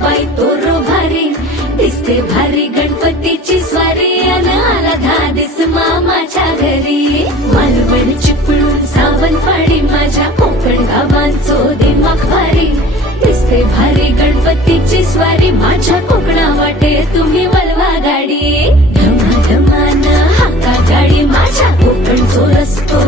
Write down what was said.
बाई तोरो भारी दिसते भारी गणपतीची स्वारी अन आला धादिस मामाच्या घरी मालवण चिपळूण सावंतवाडी माझ्या कोकण गावांचो दिमाग भारी दिसते भारी गणपतीची स्वारी माझ्या कोकणा वाटे तुम्ही वळवा गाडी धमाधमान हाका गाडी माझ्या कोकणचो रस्तो